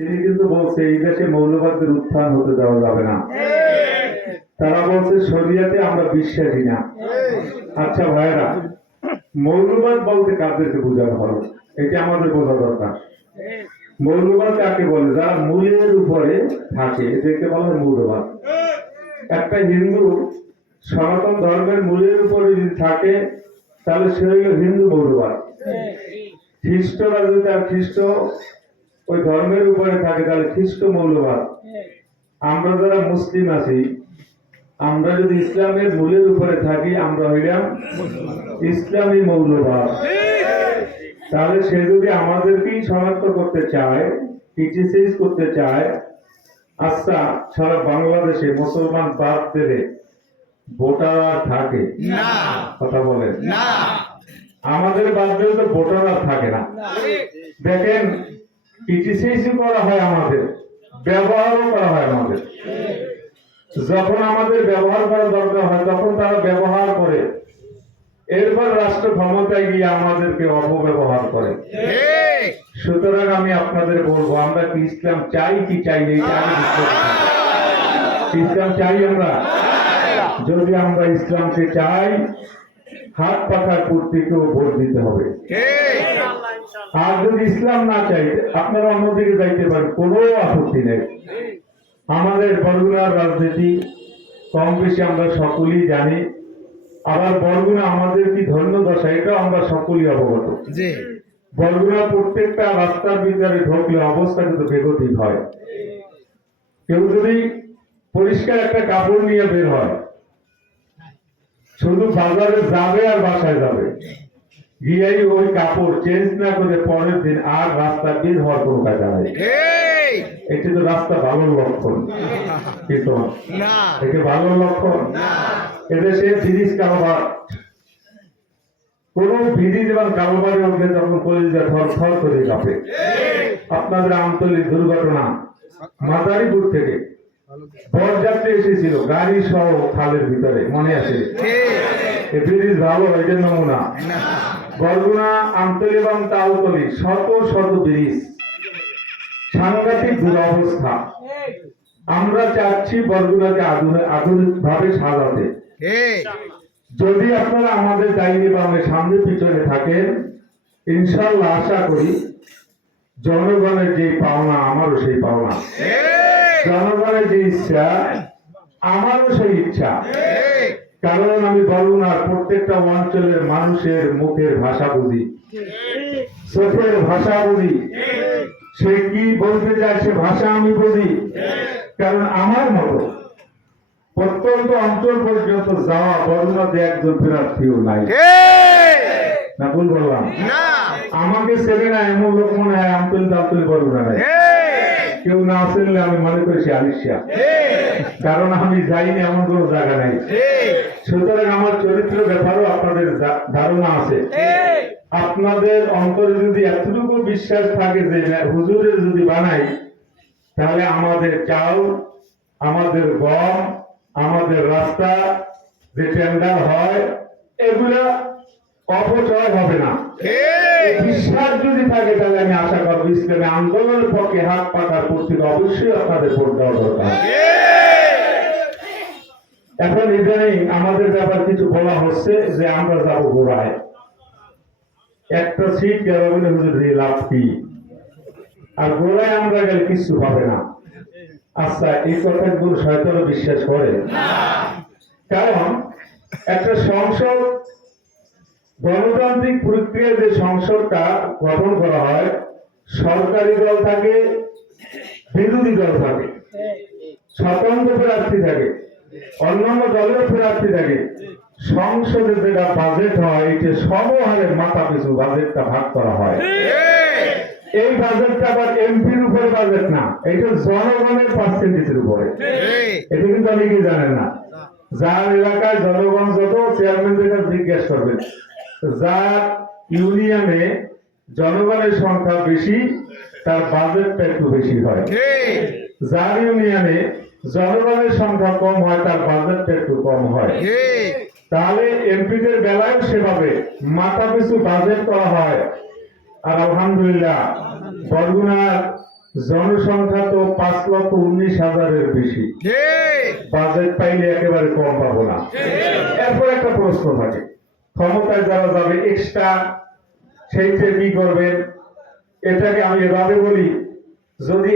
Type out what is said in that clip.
তিনি কিন্তু বলছে এই দেশে মৌলবাদদের উত্থান হতে দেওয়া যাবে না। তারা বলছে শরিয়াতে আমরা বিশ্বাসী না। আচ্ছা ভাইরা, মৌলবাদ বলতে কাদেরকে বোঝানো হলো এটা আমাদের বোঝা দরকার। মৌলবাদ কাকে বলে? যারা মূলের উপরে থাকে এদেরকে বলা হয় মৌলবাদ। একটা হিন্দু সনাতন ধর্মের মূলের উপরে যদি থাকে তাহলে সে হইল হিন্দু মৌলবাদ। খ্রিস্টরা যদি তার খ্রিস্ট ওই ধর্মের উপরে থাকে তাহলে খ্রিস্ট মৌলবাদ। আমরা যারা মুসলিম আছি, আমরা যদি ইসলামের মূলের উপরে থাকি আমরা হইলাম ইসলামী মৌলবাদ। তাহলে সে যদি আমাদেরকেই শনাক্ত করতে চায়, ক্রিটিসাইজ করতে চায়, আচ্ছা সারা বাংলাদেশে মুসলমান বাদ দেবে ভোটার আর থাকে না? কথা বলেন না। আমাদের বাদ দিলে তো ভোটার আর থাকে না। দেখেন, ক্রিটিসাইজ করা হয় আমাদের, ব্যবহারও করা হয় আমাদের। যখন আমাদের ব্যবহার করা দরকার হয় তখন তারা ব্যবহার করে, এরপর রাষ্ট্র ক্ষমতায় গিয়ে আমাদেরকে অপব্যবহার করে। সুতরাং আমি আপনাদের বলবো, আমরা কি ইসলাম চাই কি চাই না? ইসলাম চাই আমরা। যদি আমরা ইসলামকে চাই, হাত পাখার প্রত্যেকেও ভোট দিতে হবে। আর যদি ইসলাম না চাই, আপনারা অন্যদিকে যাইতে পারেন, কোনো আপত্তি নেই। আমাদের বরগুনার রাজনীতি কম বেশি আমরা সকলেই জানি। আবার বরগুনা আমাদের কি ধন্য দশা এটাও আমরা সকলেই অবগত। বরগুনা প্রত্যেকটা রাস্তার ভিতরে ঢুকলে অবস্থা কিন্তু বেগতিক হয়। কেউ যদি পরিষ্কার একটা কাপড় নিয়ে বের হয়, শুধু বাজারে যাবে আর বাসায় যাবে, গিয়েই ওই কাপড় চেঞ্জ না করে পরের দিন আর রাস্তা বের হওয়ার কোনো কাজ নাই। এটি তো রাস্তা ভালো লক্ষণ, কিন্তু এটি ভালো লক্ষণ। এদেশে ব্রিজ কারবার, কোন ব্রিজ এবং কারবারে উঠলে যখন কলিজা থর করে যাবে। আপনাদের আমতলী দুর্ঘটনা, মাদারীপুর থেকে বরযাত্রী এসেছিল গাড়ি সহ খালের ভিতরে, মনে আছে? ব্রিজ ভালো, এটার নমুনা। বরগুনা, আমতলী এবং তালতলী শত শত ব্রিজ, সাংঘাতিক দুরবস্থা। আমরা চাচ্ছি বরগুনাকে আধুনিক ভাবে সাজাতে। যদি আপনারা আমাদের দায়িত্বে বা সামনে পিছনে থাকেন, ইনশাল্লাহ আশা করি জনগণের যে পাওনা আমারও সেই পাওনা, জনগণের যে ইচ্ছা আমারও সেই ইচ্ছা। কারণ আমি বরগুনার প্রত্যেকটা অঞ্চলের মানুষের মুখের ভাষা বুঝি, চোখের ভাষা বুঝি, সে কি বলতে চায় সে ভাষা আমি বুঝি। কারণ আমার মতো প্রত্যন্ত অঞ্চল পর্যন্ত যাওয়া বরগুনাতে একজন প্রার্থীও নাই। না ভুল বললাম? আমাকে চেনে না এমন লোক মনে হয় আমতলী বরগুনা নাই। কেউ না চিনলে আমি মনে করি সে আলিশা, কারণ আমি যাইনি এমন কোনো জায়গা নাই। সুতরাং আমার চরিত্র ব্যাপারেও আপনাদের ধারণা আছে। আপনাদের অন্তরে যদি এতটুকু বিশ্বাস থাকে যে হুজুরের যদি বানাই, তাহলে আমাদের চাল, আমাদের গম, আমাদের রাস্তা যে টেন্ডার হয় এগুলা অপচয় হবে না। বিশ্বাস যদি থাকে তাহলে আমি আশা করবো ইসলামী আন্দোলনের পক্ষে হাত পাকার প্রত্যেকে অবশ্যই আপনাদের ভোট দেওয়া দরকার। এখন ইদানিং আমাদের ব্যাপার কিছু বলা হচ্ছে যে আমরা যাবো গোড়ায়, একটা সিট গেল বলে হুজুর দিয়ে লাভ কি, আর গোড়ায় আমরা গেলে কিছু পাবে না। আচ্ছা, এই কথা কোন শয়তানও বিশ্বাস করে? কারণ একটা সংসদ, গণতান্ত্রিক প্রক্রিয়া যে সংসদটা গঠন করা হয়, সরকারি দল থাকে, বিরোধী দল থাকে, স্বতন্ত্র প্রার্থী থাকে, অন্যান্য দলের প্রার্থী থাকে। সংসদে যেটা বাজেট হয় এটা সমহারে মাথা পিছু বাজেটটা ভাগ করা হয়। এই বাজেটটা আবার এমপির উপরে বাজেট না, এটা জনগণের পার্সেন্টেজের উপরে। এটা কিন্তু অনেকে জানেন না। যার এলাকায় জনগণ যত, চেয়ারম্যানদের কাছে জিজ্ঞেস করবেন, যার ইউনিয়নে জনগণের সংখ্যা বেশি তার বাজেটটা একটু বেশি হয়, যার ইউনিয়নে জনগণের সংখ্যা কম হয় তার বাজেটটা একটু কম হয়। তাহলে এমপিদের বেলায়ও সেভাবে মাথা পিছু বাজেট করা হয়। আর আলহামদুলিল্লাহ বরগুনার জনসংখ্যা তো 5,19,000-এর বেশি, বাজেট পাইলে একেবারে কম পাবো না। এরপর একটা প্রশ্ন থাকে, ক্ষমতায় যারা যাবে এক্সট্রা সেইটা কি করবেন? এটাকে আমি এভাবে বলি, যদি